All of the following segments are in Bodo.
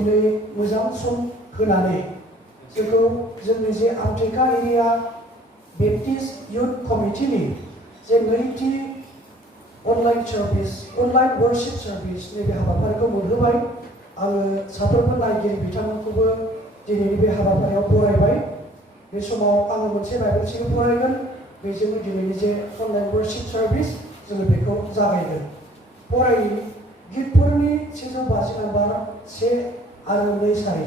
दिनै मोजां सम होनानै जोंखौ जोंनि जे आमटेका एरिया बेप्टिस्ट युथ कमिटिनि जे नैथि online service online worship service नैबे हाबाफारिखौ मोनहोबाय। आङो साफ्रोमबो नायगिरि बिथांमोनखौबो दिनैनि बे हाबाफारियाव बरायबाय। बे समाव आङो मोनसे बाइबेल सिम फरायगोन, बेजोंनो दिनैनि जे अनलाइन वर्शिप सार्भिस जोङो बेखौ जागायगोन। फरायि गितफोरनि 150 नम्बर 1 आरो 2 सारि।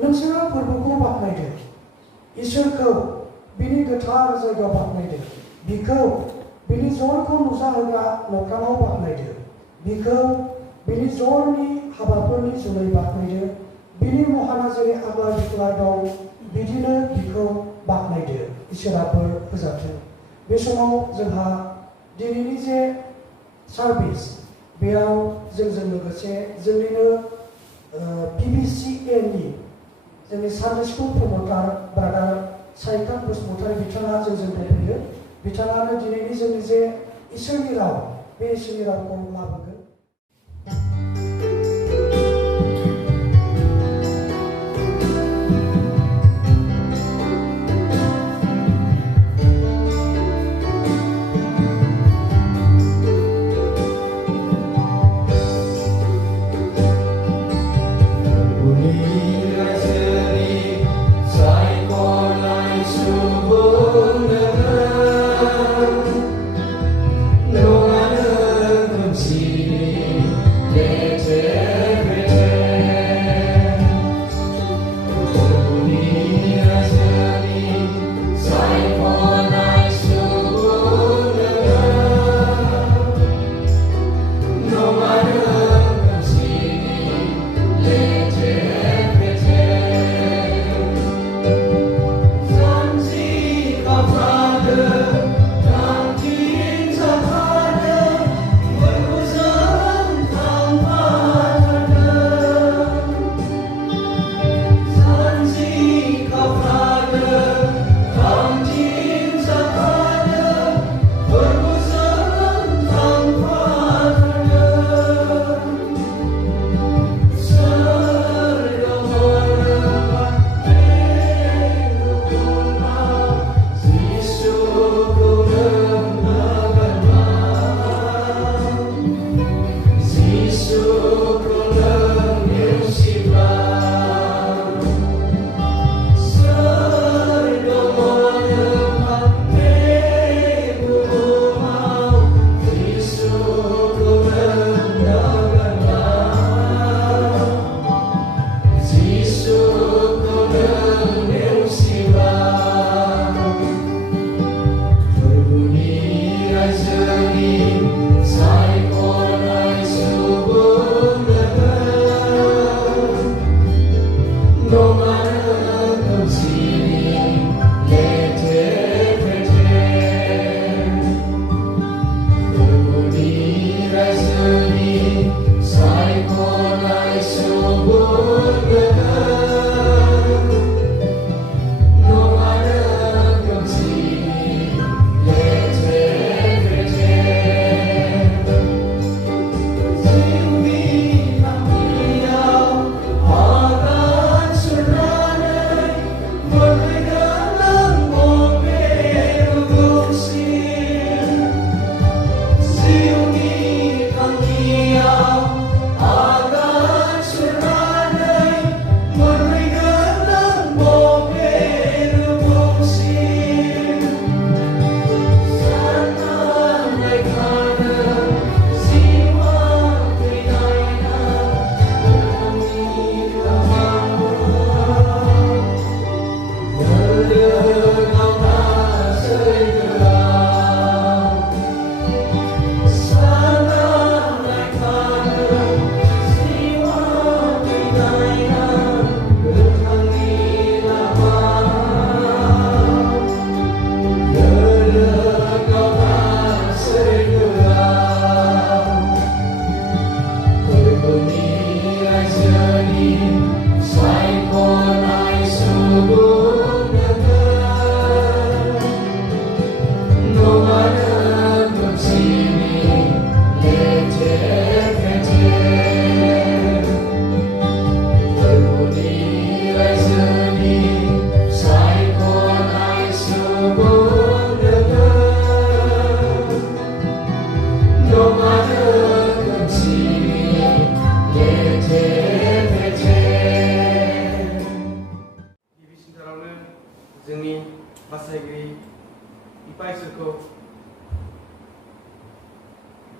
नोंसोरो फोरबोखौ बाख्नायदो, इसोरखौ बिनि गोथार जायगायाव बाख्नायदो, बिखौ बिनि जरखौ नुजाहोग्रा न'खराव बाख्नायदो, बिखौ बिनि जरनि हाबाफोरनि जुनै बाख्नायदो, बिनि महाना जेरै आग्लाय बिग्लाय दं बिदिनो बिखौ बाख्नायदो। इसोरा बोर होजाथों। बे समाव जोंहा दिनैनि जे सार्भिस बेयाव जोंजों लोगोसे जोंनिनो PBCA नि जोंनि Sunday school promoter brother Saikan Basumatary बिथाङा जोंजों दंफैयो। बिथाङानो दिनैनि जोंनि जे इसोरनि राव बे इसोरनि रावखौ लाबोगोन। See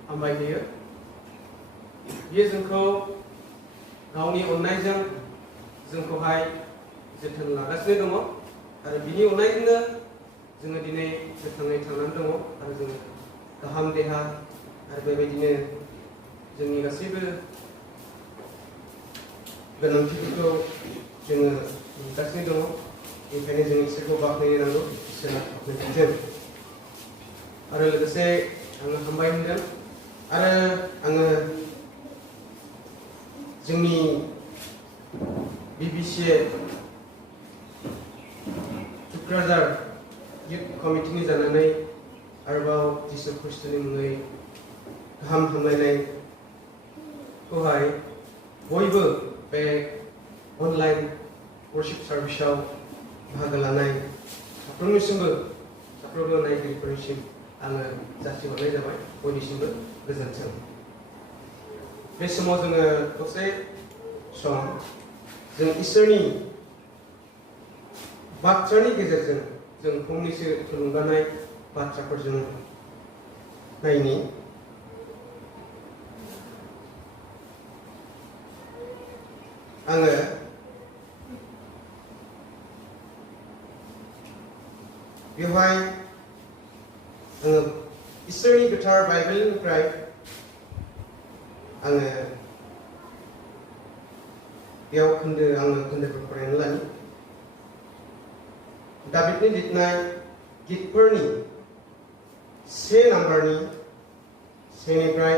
हामबाय होयो बियो जोंखौ गावनि अननायजों जोंखौहाय जोथोन लागासिनो दङ आरो बिनि अननायजोंनो जोङो दिनै गोथाङै थांनानै दङ आरो जोङो गाहाम देहा आरो बेबायदिनो जोंनि गासैबो गोनांथिफोरखौ जोङो मोनगासिनो दङ बेनिखायनो जों इसोरखौ बाख्नायनो नांगौ इसोरा बाख्नायथों आरो लोगोसे आङो हामबाय होनदों आरो आङो जोंनि BBC टुक्राझार युथ कमिटिनि जानानै आरोबाव जिसु ख्रिस्टनि मुङै गाहाम हामलायनायखौहाय बयबो बे अनलाइन वर्शिप सार्भिसाव बाहागो लानाय साफ्रोमबो नायगिरिफोरनिसिम आङो जासिहरनाय जाबाय बयनिसिमबो गोजोन्थों बे समाव जोङो दसे सम जों इसोरनि बाथ्रानि गेजेरजों जों फंनैसो थुलुंगानाय बाथ्राफोरजों नायनि आङो बेवहाय आङो इसोरनि गोथार बाइबेलनिफ्राय आङो बेयाव खोन्दोफोर फरायनानै लानि दाबिदनि लिरनाय गितफोरनि 1 नाम्बारनि 1निफ्राय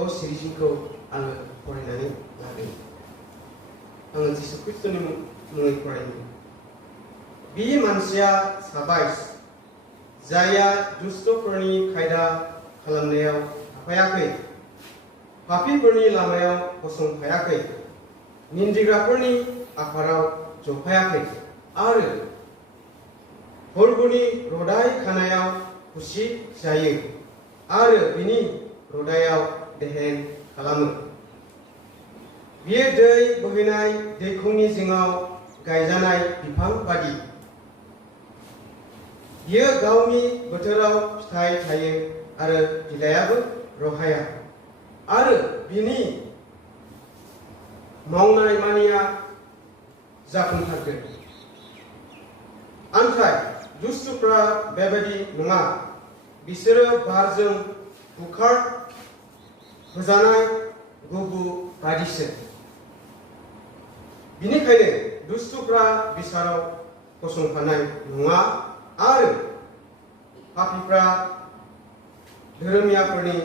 6 सिरिसिमखौ आङो फरायनानै लादों आङो जिसु ख्रिस्टनि मुङै फरायनो बि मानसिया साबायस जायहा दुष्टफोरनि खायदा खालामनायाव थाफायाखै पापीफोरनि लामायाव गसंफायाखै निन्दिग्राफोरनि आफादाव जफायाखै आरो हरगुनि रदाय खानायाव खुसि जायो आरो बिनि रदायाव देहेन खालामो बियो दै बोहैनाय दैखरनि जिङाव गायजानाय बिफां बादि बियो गावनि बोथोराव फिथाइ थायो आरो बिलाइयाबो रहाया आरो बिनि मावनाय मानिया जाफुंसारगोन नाथाय दुष्टफ्रा बेबायदि नङा बिसोरो बारजों बुखार होजानाय गुबु बादिसो बिनिखायनो दुष्टफ्रा बिसाराव गसंफानाय नङा आरो पापीफ्रा धोरोमियाफोरनि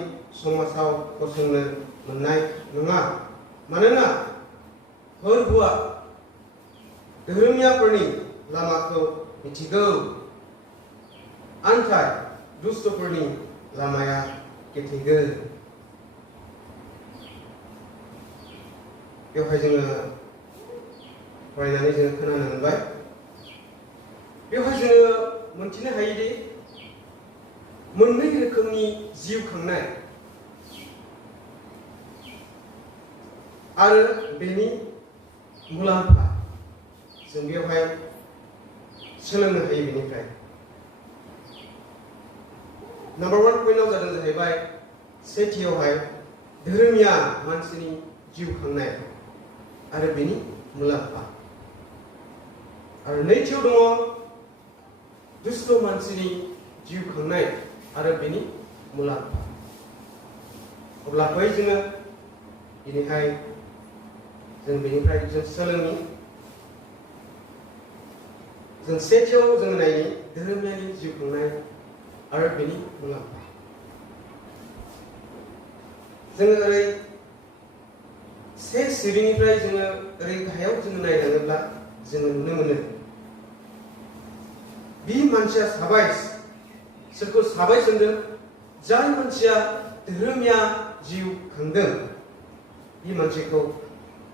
समाजाव गसंनो मोननाय नङा मानोना फोरबुआ धोरोमियाफोरनि लामाखौ मिथिगौ नाथाय दुष्टफोरनि लामाया गेथेगोन बेवहाय जोङो फरायनानै जोङो खोनानो मोनबाय बेवहाय जोङो मोनथिनो हायोदि मोननै रोखोमनि जिउ खांनाय आरो बेनि मुलाम्फा जों बेवहाय सोलोंनो हायो बेनिफ्राय नाम्बार 1 पइन्टआव जादों जाहैबाय सेथियावहाय धोरोमिया मानसिनि जिउ खांनाय आरो बेनि मुलाम्फा आरो नैथियाव दङ दुष्ट मानसिनि जिउ खांनाय आरो बेनि मुलाम्फा अब्ला बै जोङो दिनैहाय जों बेनिफ्राय जों सोलोंनि जों सेथियाव जों नायनि धोरोमियानि जिउ खांनाय आरो बेनि मुलाम्फा जोङो ओरै 1 सिरिनिफ्राय जोङो ओरै गाहायाव जोङो नायलाङोब्ला जोङो नुनो मोनो बि मानसिया साबायस सोरखौ साबायस होनदों जाय मानसिया धोरोमिया जिउ खांदों बि मानसिखौ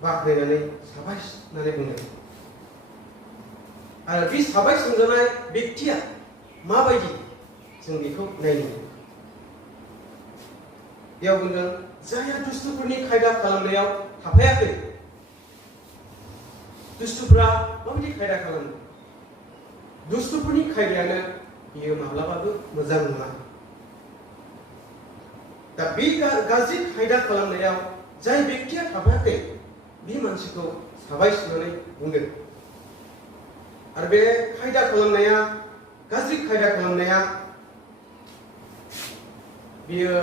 बाख्नायनानै साबायस होननानै बुंदों आरो बि साबायस होनजानाय व्यक्तिया माबायदि जों बेखौ नायनो बेयाव बुंदों जायहा दुष्टफोरनि खायदा खालामनायाव थाफायाखै दुष्टफ्रा माबायदि खायदा खालामो दुष्टफोरनि खायदायानो बियो माब्लाबाबो मोजां नङा दा बे गाज्रि खायदा खालामनायाव जाय बेक्तिया थाफायाखै बे मानसिखौ साबाय सुनानै बुंदों। आरो बे खायदा खालामनाया गाज्रि खायदा खालामनाया बियो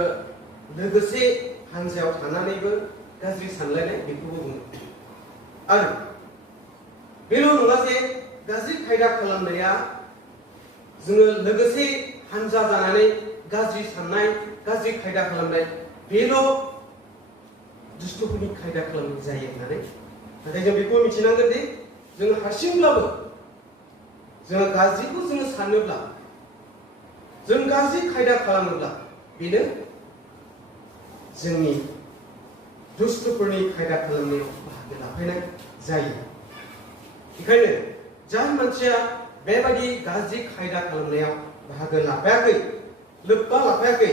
लोगोसे हानजायाव थानानैबो गाज्रि सानलायनाय बेखौबो बुङो। आरो बेल' नङा जे गाज्रि खायदा खालामनाया जोङो लोगोसे हानजा जानानै गाज्रि साननाय गाज्रि खायदा खालामनाय बेल' दुष्टफोरनि खायदा खालामनाय जायो होननानै। नाथाय जों बेखौ मिथिनांगोन दि जोङो हारसिंब्लाबो जोङो गाज्रिखौ जोङो सानोब्ला जों गाज्रि खायदा खालामोब्ला बेनो जोंनि दुष्टफोरनि खायदा खालामनायाव बाहागो लाफैनाय जायो। बेखायनो जाय मानसिया बेबायदि गाज्रि खायदा खालामनायाव बाहागो लाफायाखै लोब्बा लाफायाखै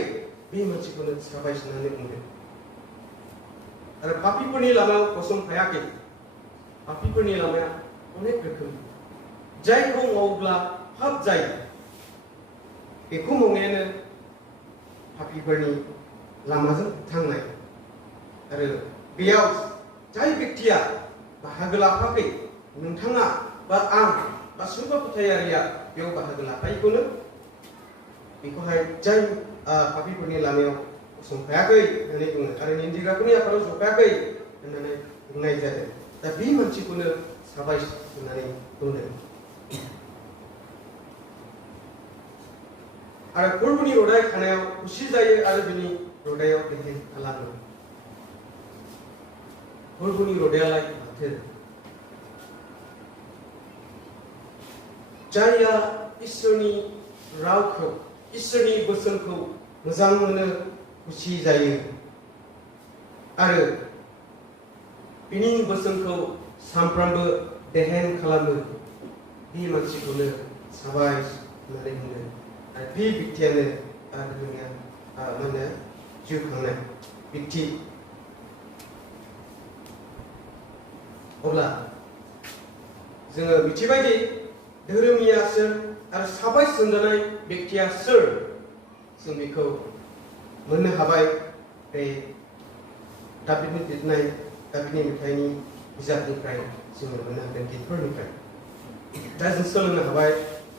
बे मानसिखौनो साबाय सुनानै बुंदों। आरो पापीफोरनि लामायाव गसंफायाखै। पापीफोरनि लामाया अनेक रोखोमनि जायखौ मावोब्ला पाप जायो बेखौ मावनायानो पापीफोरनि लामाजों थांनाय। आरो बेयाव जाय बेक्तिया बाहागो लाफाखै नोंथाङा बा आं बा सोरबा फोथायारिया बेयाव बाहागो लाफायैखौनो बेखौहाय जाय पापीफोरनि लामायाव गसंफायाखै होननानै बुङो आरो निन्दिग्राफोरनि आफादाव जफायाखै होननानै बुंनाय जादों। दा बे मानसिखौनो साबाय होननानै बुंदों। आरो फोरबोनि रदाय खानायाव खुसि जायो आरो बिनि रदायाव बेहेन खालामो। फोरबोनि रदायालाय माथो? जायहा इसोरनि रावखौ इसोरनि बोसोनखौ मोजां मोनो खुसि जायो आरो बिनि बोसोनखौ सानफ्रामबो देहेन खालामो बे मानसिखौनो साबाय होननानै बुङो। आरो बे बेक्तियानो जिउ खांनाय बेक्ति। अब्ला जोङो मिथिबायदि धोरोमिया सोर आरो साबाय सोंजानाय बेक्तिया सोर जों बेखौ मोननो हाबाय बे दाबिदनि लिरनाय दाबिदनि मेथाइनि बिजाबनिफ्राय जोङो मोननो हादों गीतफोरनिफ्राय। दा जों सोलोंनो हाबाय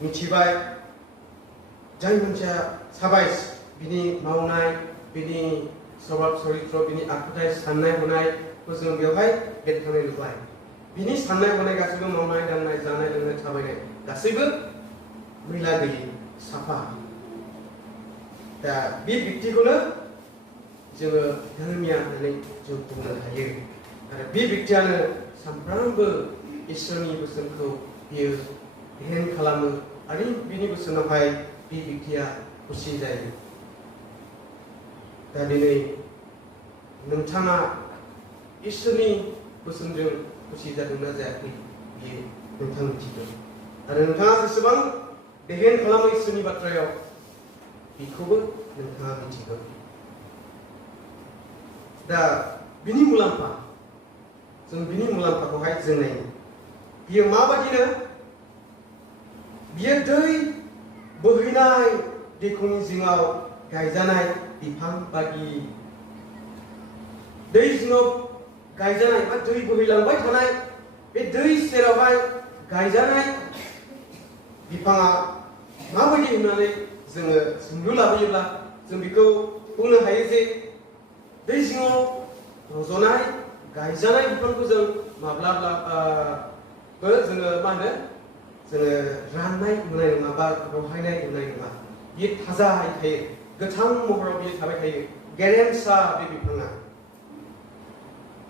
मिथिबाय जाय मानसिया साबाय बिनि मावनाय बिनि स्वभाब चरित्र बिनि आखुथाय साननाय हनायखौ जों बेवहाय बेरखांनाय नुबाय। बिनि साननाय हनाय गासैबो मावनाय दांनाय जानाय लोंनाय थाबायनाय गासैबो मैला गैयै साफा। दा बे बेक्तिखौनो जोङो धोरोमिया होननानै जों बुंनो हायो। आरो बे बेक्तियानो सानफ्रामबो इसोरनि बोसोनखौ बियो देहेन खालामो आरो बिनि बोसोनावहाय बे बेक्तिया खुसि जायो। दा दिनै नोंथाङा इसोरनि बोसोनजों खुसि जादोंना जायाखै बियो नोंथां मिथिगौ। आरो नोंथाङा जेसेबां देहेन खालामो इसोरनि बाथ्रायाव बेखौबो नोंथाङा मिथिगौ। दा बिनि मुलाम्फा जों बिनि मुलाम्फाखौहाय जों नायो। बियो माबायदिनो बियो दै बोहैनाय दैखरनि जिङाव गायजानाय बिफां बायदि। दै जिङाव गायजानाय बा दै बोहैलांबाय थानाय बे दै सेरावहाय गायजानाय बिफाङा माबायदि होननानै जोङो सोंलु लाबोयोब्ला जों बेखौ बुंनो हायो जे दै जिङाव रज'नाय गायजानाय बिफांखौ जों माब्लाबाबो जोङो जोङो राननाय नुनाय नङा बा रहायनाय नुनाय नङा। बियो थाजायै थायो गोथां महराव बियो थाबाय थायो गेरेमसा बे बिफाङा।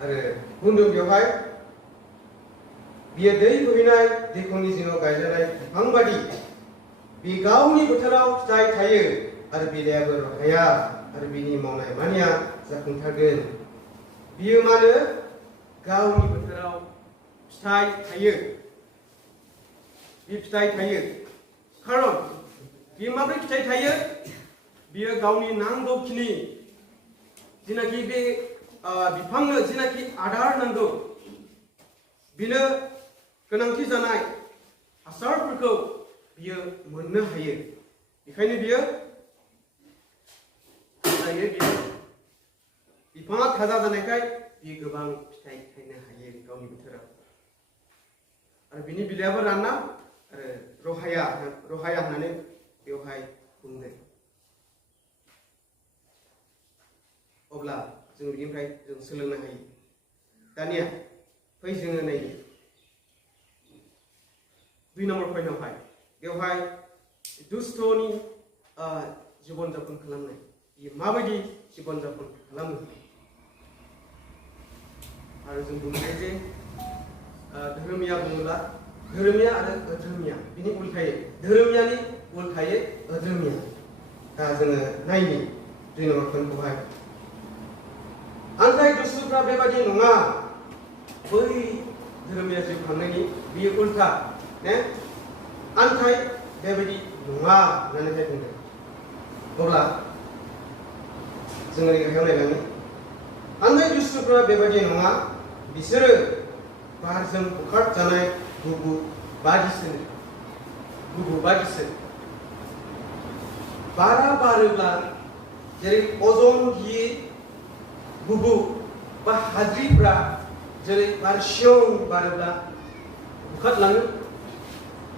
आरो बुंदों बेवहाय बियो दै बोहैनाय दैखरनि जिङाव गायजानाय बिफां बादि बे गावनि बोथोराव फिथाइ थायो आरो बिलाइयाबो रहाया आरो बिनि मावनाय मानिया जाफुंथारगोन। बियो मानो गावनि बोथोराव फिथाइ थायो। बे फिथाइ थायो खारन बियो माबोरै फिथाइ थायो? बियो गावनि नांगौखिनि जिनाखि बे बिफांनो जिनाखि आदार नांगौ बिनो गोनांथि जानाय हासारफोरखौ बियो मोननो हायो। बेखायनो बियो बिफाङा थाजा जानायखाय बियो गोबां फिथाइ थायनो हायो गावनि बोथोराव। आरो बिनि बिलाइयाबो रानना आरो रहाया होननानै बेवहाय बुंदों। अब्ला जों बिनिफ्राय जों सोलोंनो हायो। दानिया फै जोङो नायनो 2 नम्बर पइन्टआवहाय बेवहाय दुस्थनि जीवन जापन खालामनाय बियो माबायदि जीवन जापन खालामो। आरो जों बुंनो हायो जे धोरोमिया बुङोब्ला धोरोमिया आरो अधर्मिया बिनि उल्थायै धोरोमियानि उल्थायै अधर्मिया। दा जोङो नायनि 2 नम्बर पइन्टखौहाय आंखाय दुष्टफ्रा बेबायदि नङा बै धोरोमिया जिउ खांनायनि बियो उल्था ने आंखाय बेबायदि नङा होननानैहाय बुंदों। अब्ला जोङो गाहायाव नायलाङो आंखाय दुष्टफ्रा बेबायदि नङा बिसोरो बारजों बुखारजानाय गुबु बादिसो बारा बारोब्ला जेरै अजन गियै गुबु बा हाद्रिफ्रा जेरै बारसियाव बारोब्ला बुखारलाङो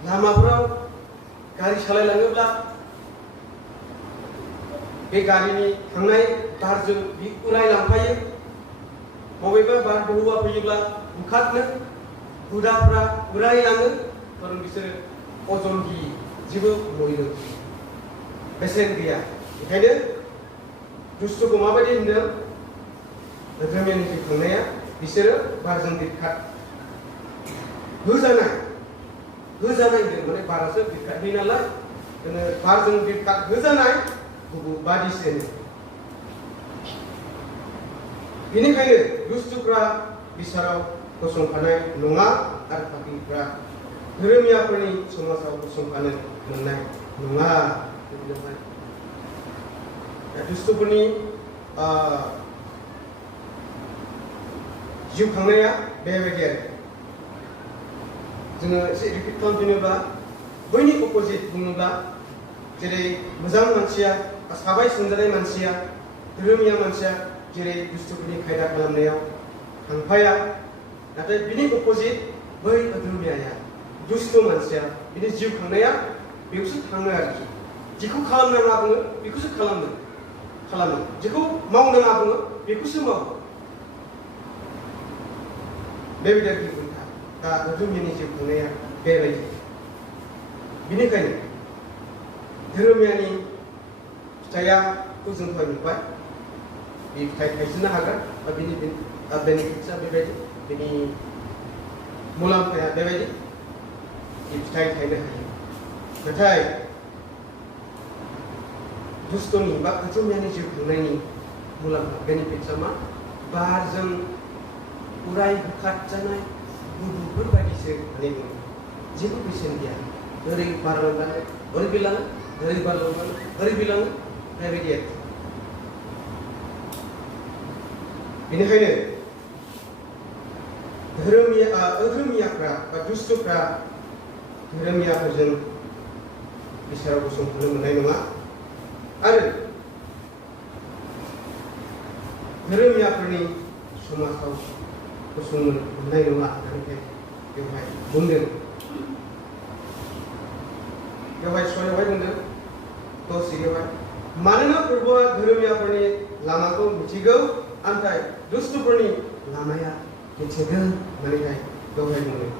लामाफोराव गारि सालायलाङोब्ला बे गारिनि थांनाय बारजों बि उरायलांफायो। बबेबा बार दोहौआ फैयोब्ला बुखारनो हुदाफ्रा उरायलाङो खारन बिसोरो अजन गियि जेबो मैलो बेसेन गैया। बेखायनो दुष्टखौ माबायदि होनदों धोरोमियानि जिउ खांनाया बिसोरो बारजों बिरखार होजानाय होनदों माने बारासो बिरखार होयो नालाय बारजों बिरखार होजानाय गुबु बादिसो। बेनिखायनो दुष्टफ्रा बिसाराव गसंफानाय नङा आरो पापीफ्रा धोरोमियाफोरनि समाजाव गसंफानो मोननाय नङा। दुष्टफोरनि जिउ खांनाया बेबायदि आरो जोङो एसे रिपिट खालामफिनोब्ला बैनि अपोजिट बुङोब्ला जेरै मोजां मानसिया साबाय सोंजानाय मानसिया धोरोमिया मानसिया जेरै दुष्टफोरनि खायदा खालामनायाव थांफाया नाथाय बिनि अपोजिट बै धोरोमियाया दुष्ट मानसिया बिनि जिउ खांनाया बेखौसो थाङो आरोखि जेखौ खालामनाङा बुङो बेखौसो खालामो जेखौ मावनाङा बुङो बेखौसो मावो। बेबायदि आरोखि उल्था दा धोरोमियानि जिउ खांनाया बेबायदि। बेनिखायनो धोरोमियानि फिथाइयाखौ जों दहाय नुबाय बे फिथाइ थायजेननो हागोन बा बिनि बेनिफिट्सआ बेबायदि बिनि मुलाम्फाया बेबायदि बे फिथाइ थायनो हायो। नाथाय दुष्टनि बा धोरोमियानि जिउ खांनायनि मुलाम्फा बेनिफिट्सआ मा बारजों उराय बुखारजानाय गुबुफोर बायदिसो होननानै बुङो जेबो बेसेन गैया ओरै बारलांबानो ओरै बिलाङो ओरै बारलांबानो ओरै बिलाङो बेबायदि आरो। बेनिखायनो अधर्मियाफ्रा बा दुष्टफ्रा धोरोमियाफोरजों बिसाराव गसंफानो मोननाय नङा आरो धोरोमियाफोरनि समाजाव गसंनो मोननाय नङा होननानै बेवहाय बुंदों। बेवहाय 6आवहाय बुंदों 10 मानोना प्रभुआ धोरोमियाफोरनि लामाखौ मिथिगौ नाथाय दुष्टफोरनि लामाया मिथिगौ होननानैहाय बेवहाय बुंदों।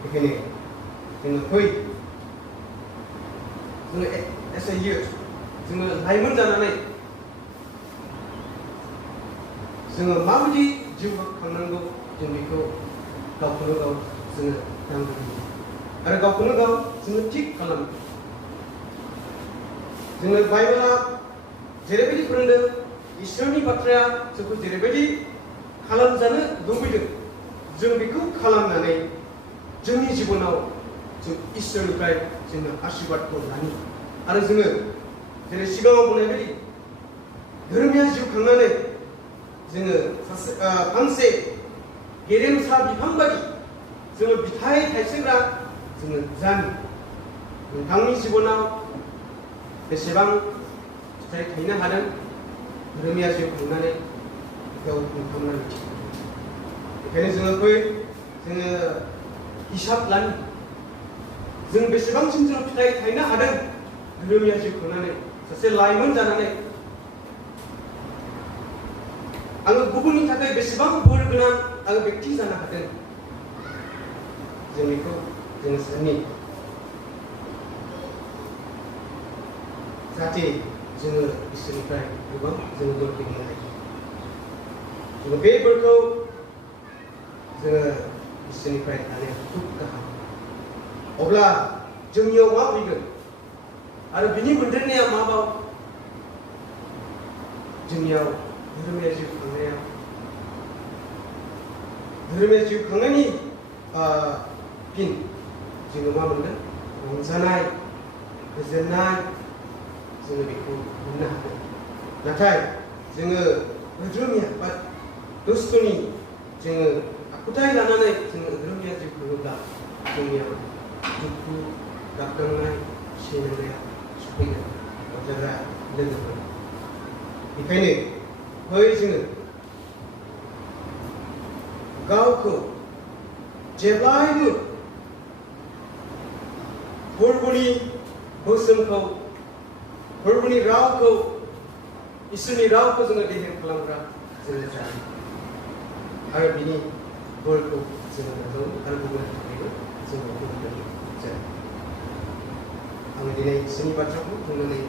बेखायनो जोङो फै जोङो एस ए इयुथ जोङो लाइमोन जानानै जोङो माबायदि जिउ खांनांगौ जों बेखौ गावखौनो गाव जोङो नांगौ आरो गावखौनो गाव जोङो थिग खालामो। जोङो बाइबेला जेरैबायदि फोरोंदों इसोरनि बाथ्राया जोंखौ जेरैबायदि खालामजानो लुबैदों जों बेखौ खालामनानै जोंनि जिबनाव जों इसोरनिफ्राय जोङो आशीर्बादखौ लानो आरो जोङो जेरै सिगाङाव बुंनाय बायदि धोरोमिया जिउ खांनानै जोङो फांसे गेरेमसा बिफां बायदि जोङो फिथाइ थाइसेग्रा जोङो जानो नोंथांनि जिबनाव बेसेबां फिथाइ थायनो हादों धोरोमिया जिउ खांनानै बेयाव नोंथांमोना मिथिगौ बेखायनो जोङो फै जोङो हिसाब लानि जों बेसेबांसिम जों फिथाइ थायनो हादों धोरोमिया जिउ खांनानै सासे लाइमोन जानानै आङो गुबुननि थाखाय बेसेबां बोर गोनां आङो बेक्ति जानो हादों जों बेखौ जोङो साननि जाहाथे जोङो इसोरनिफ्राय गोबां जोङो बोर मोननो हायो जोङो बे बोरखौ जोङो इसोरनिफ्राय लानाया खुब गाहाम अब्ला जोंनियाव मा फैगोन आरो बिनि मोनदांनाया माबाव जोंनियाव धोरोमिया जिउ खांनायाव धोरोमिया जिउ खांनायनि फिन जोङो मा मोनगोन रंजानाय गोजोननाय जोङो बेखौ मोननो हागोन नाथाय जोङो धोरोमिया बा दुस्तनि जोङो आखुथाय लानानै जोङो धोरोमिया जिउ खाङोब्ला जोंनियाव दुखु गाबगांनाय सैनांनाया सफैगोन रंजाग्रा लोगोफोर बेखायनो फै जोङो गावखौ जेब्लायबो फोरबोनि बोसोनखौ फोरबोनि रावखौ इसोरनि रावखौ जोङो देहेर खालामग्रा जोङो जायो आरो बिनि बोरखौ जोङो नाजावो आरो गुबुननि थाखायबो जोङो होनांगौ जायो आङो दिनै इसोरनि बाथ्राखौ बुंनानै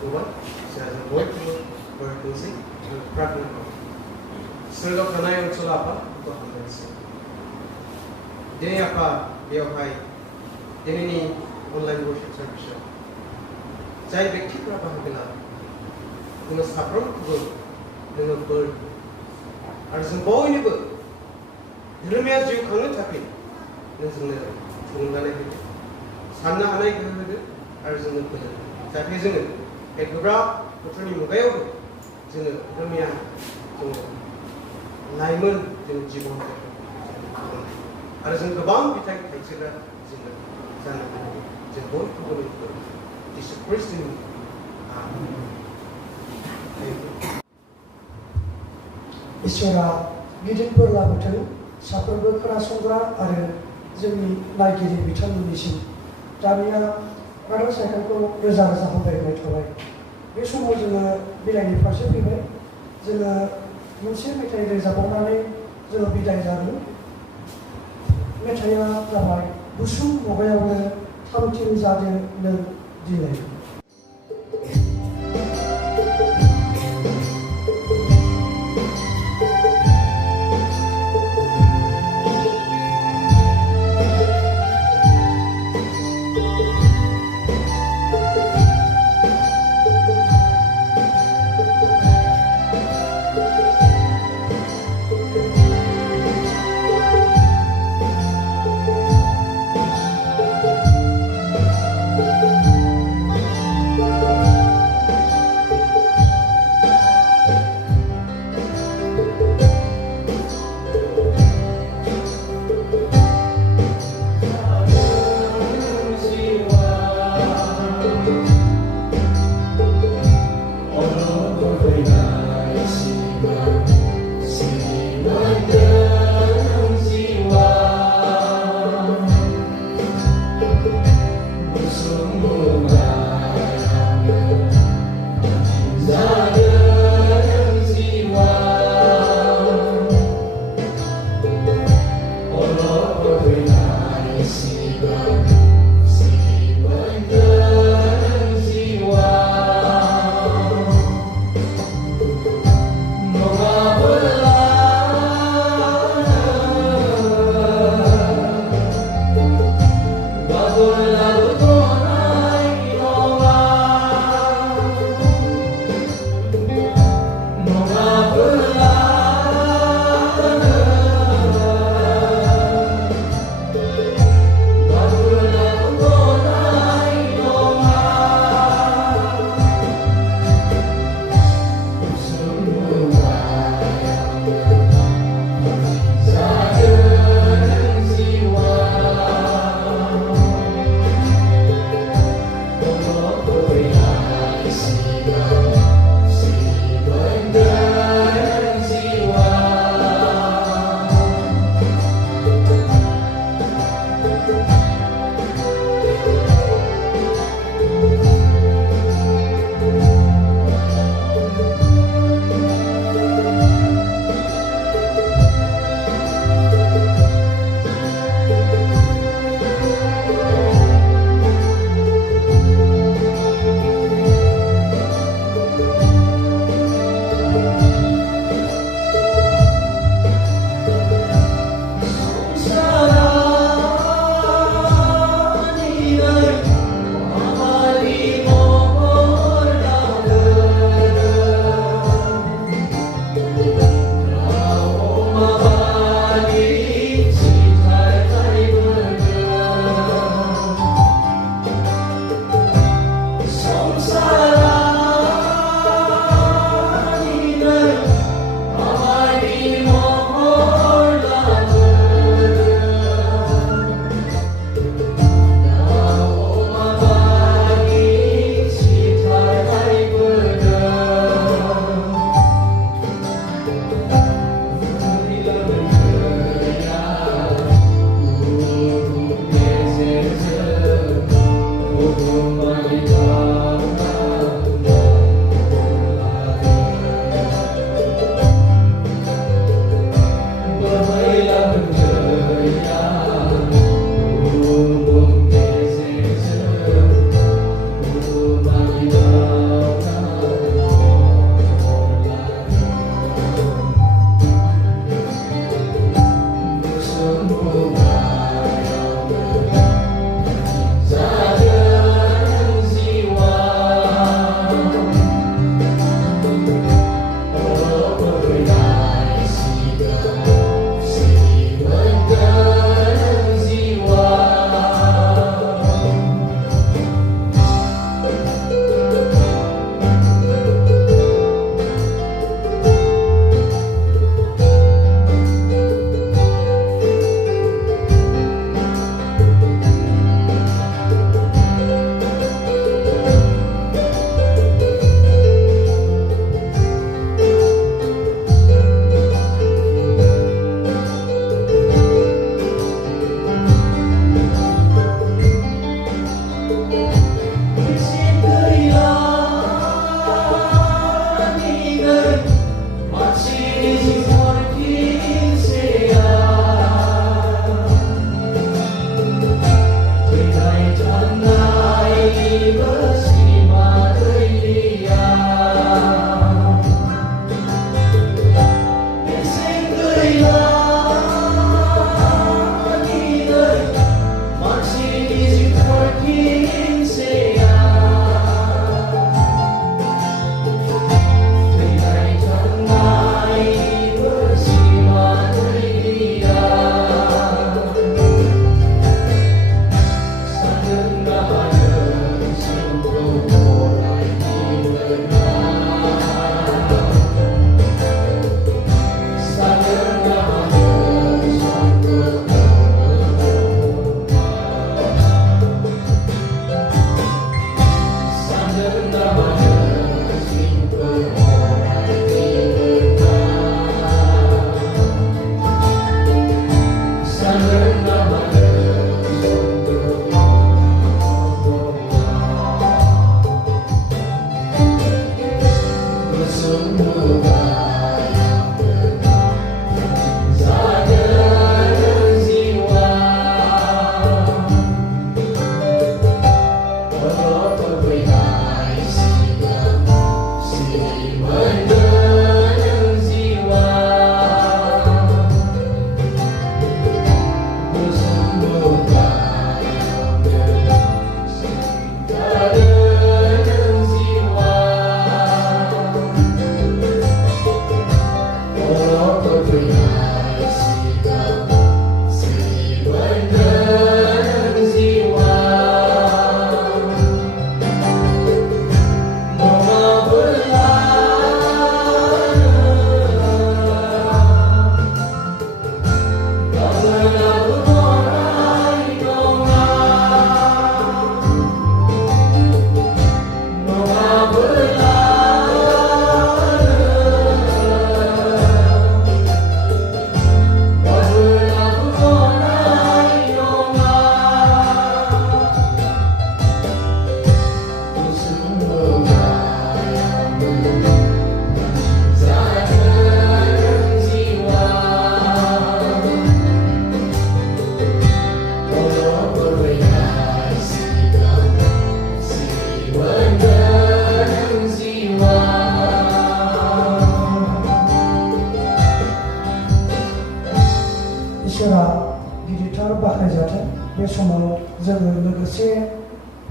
गोबां जों बयखौबो बोर होनोसै आरो प्रार्थना खालामो सोरगोआव थानाय ओनसोल आफाखौ हामबायसै दिनै आफा बेवहाय दिनैनि अनलाइन वर्शिप सार्भिसाव जाय बेक्तिफोरा बाहागो लादों जोङो साफ्रोमखौबो नोङो बोर आरो जों बयनोबो धोरोमिया जिउ खांनो थाखाय नों जोंनो थुलुंगानाय होदो साननो हानाय गोहो होदो आरो जोंनो बोलो जाहाथे जोङो बे गोब्राब बोथोरनि मुगायावबो जोङो धोरोमिया जोङो लाइमोन जों जिबन आरो जों गोबां फिथाइ थाइजोग्रा जोङो जानो हायो जों बयखौबो जिसु ख्रिस्टनि इसोरा गिदिर बोर लाबोथों साफ्रोमबो खोनासंग्रा आरो जोंनि नायगिरि बिथांमोननिसिम दानिया रादाब सायखंखौ रोजा रोजा हामलायनाय थाबाय बे समाव जोङो बिदायनि फारसे फैबाय जोङो मोनसे मेथाइ रोजाबावनानै जोङो बिदाय जागोन मेथाइया जाबाय गुसुं मुगायावनो थामथिं जादों नों दिनै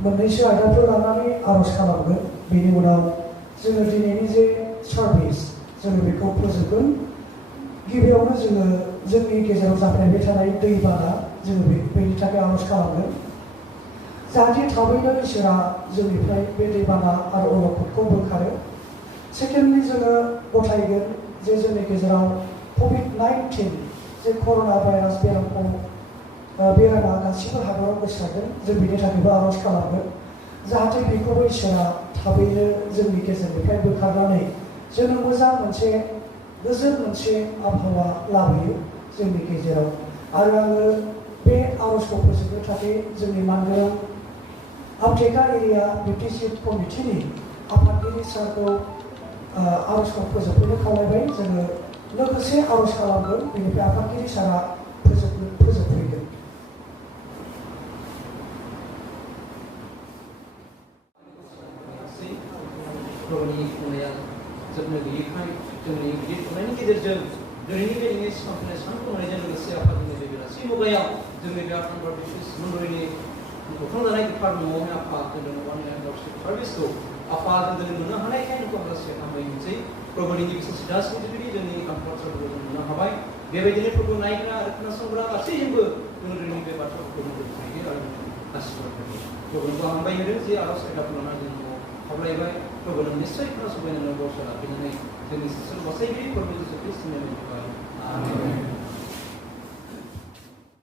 मोननैसो आयदाफोर लानानै आर'ज खालामगोन। बेनि उनाव जोङो दिनैनि जे सार्भिस जोङो बेखौ फोजोबगोन। गिबियावनो जोङो जोंनि गेजेराव जाफ्लेबाय थानाय दैबाना जोङो बेनि थाखाय आर'ज खालामगोन जाहाथे थाबैनो इसोरा जोंनिफ्राय बे दैबाना आरो अलखदखौ बोखारो। सेकेन्डलि जोङो गथायगोन जे जोंनि गेजेराव COVID-19 जे कर'ना भाइरास बेरामा गासिबो हादराव गोसारदों, जों बेनि थाखायबो आर'ज खालामगोन जाहाथे बेखौबो इसोरा थाबैनो जोंनि गेजेरनिफ्राय बोखारनानै जोंनो मोजां मोनसे गोजोन मोनसे आबहावा लाबोयो जोंनि गेजेराव। आरो आङो बे आर'जखौ फोजोबनो थाखाय जोंनि मानगोनां आमटेका एरिया बेप्टिस्ट इउथ कमिटिनि आफादगिरि सारखौ आर'जखौ फोजोबनो खावलायबाय। जोङो लोगोसे आर'ज खालामगोन, बेनिफ्राय आफादगिरि सारा फोजोबफैगोन। प्रभुनि खुंनाया जोबनो गैयैखाय जोंनि गिदिर खुंनायनि गेजेरजों दिनैनि बे नोंनि सिमांफोरनि सानखुंनायजों लोगोसे आफादनि बे गासै मुगायाव जोंनि बे आफाद मण्डलिनि बोखांजानाय गोथार न'आवहाय आफा जों सार्भिसखौ आफा जों मोननो हानायखाय नोंखौ हाजासे हामबायनोसै। प्रभुनि गिबिसिन सिदासिदाय जोंनि बाथ्राफोरखौ जों मोननो हाबाय। बेबायदिनो प्रभु नायग्रा आरो खोनासंग्रा गासैजोंबो जोङो दिनैनि बे बाथ्राफोरखौ मोनथियो आरो आशीर्बाद होयो। प्रभुखौ हामबाय होदों जे आर'ज आयदाखौ लानानै जों खावलायबाय। प्रभुनो निस्सय खोनासंबाय, नोंनो गरसा लाखिनानै जोंनि गासैबो फोरबो जिसु ख्रिस्टनि मुङाव आमेन।